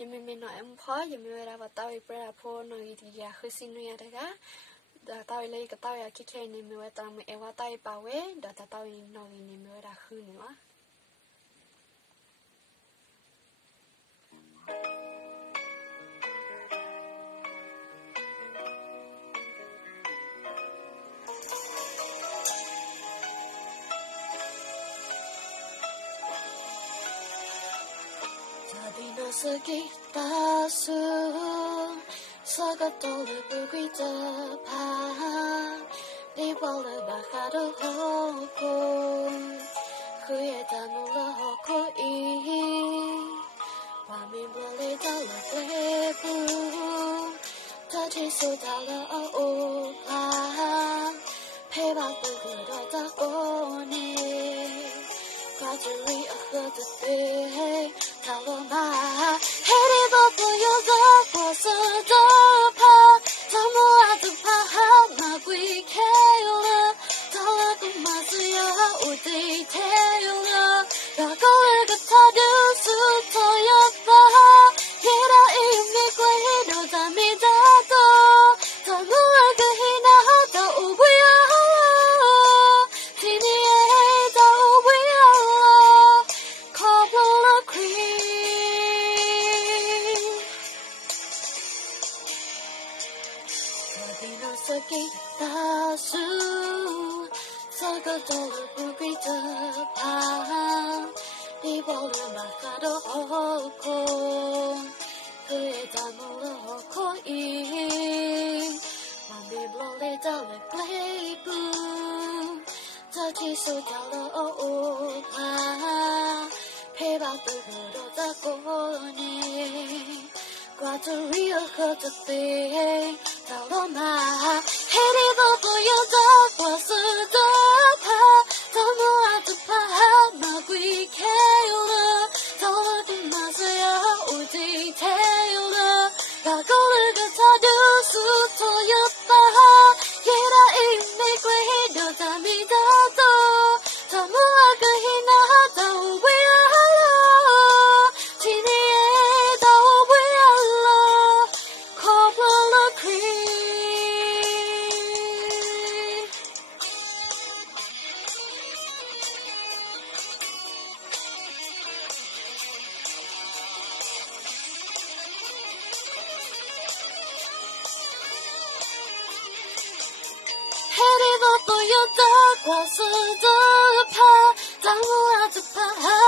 ยังไม่หน่อยพอยังไม่เวลาว่าเต้าอีประดาโพหน่อยทีอยากคือสินุยอะไรกันเดี๋ยวเต้าเลยก็เต้าอยากคิดแค่ในมือว่าตอนมือว่าเต้าป่าเว้เดี๋ยวเต้าหน่อยในมือว่าคือเนาะSakita su Sagatole buguita pa Di wale bakado hoko Kuyeta nula hoko I Wami blole dala blebu Tachi su dala o pa Peba buguda da one Gradually I heard the day Taloma, headed up for your love was a dopa. Tamu at the paha, my we kayla. Talaku Mazia, Uti Taylor. Yako Gatadu, Sutoya Baha. Hira Immigrado, Damidato. Tamu Agahina, the Ubuya. Tini, the Ubuya. Cobble a cream. Sakita su Sagatole buguita pa Di wale bakado hoko Kuyeta nula hoko I Mami blole dale blebu Tachi su dala o pa Peba bugudo da kone Quatteria heard the thing Taloma, headed over your dog was a dopa. Tamu at the paha, Magui Kayla. Talaku Mazia, Uti Taylor. Gagoliga Tadu, Sutoya Baha. Yera Immigrado, Damidato. Tamu Agahina, the Wiala. Tini, the Wiala. Cobble a cream. Headed up for your dog was a dopa. Tamu at the paha.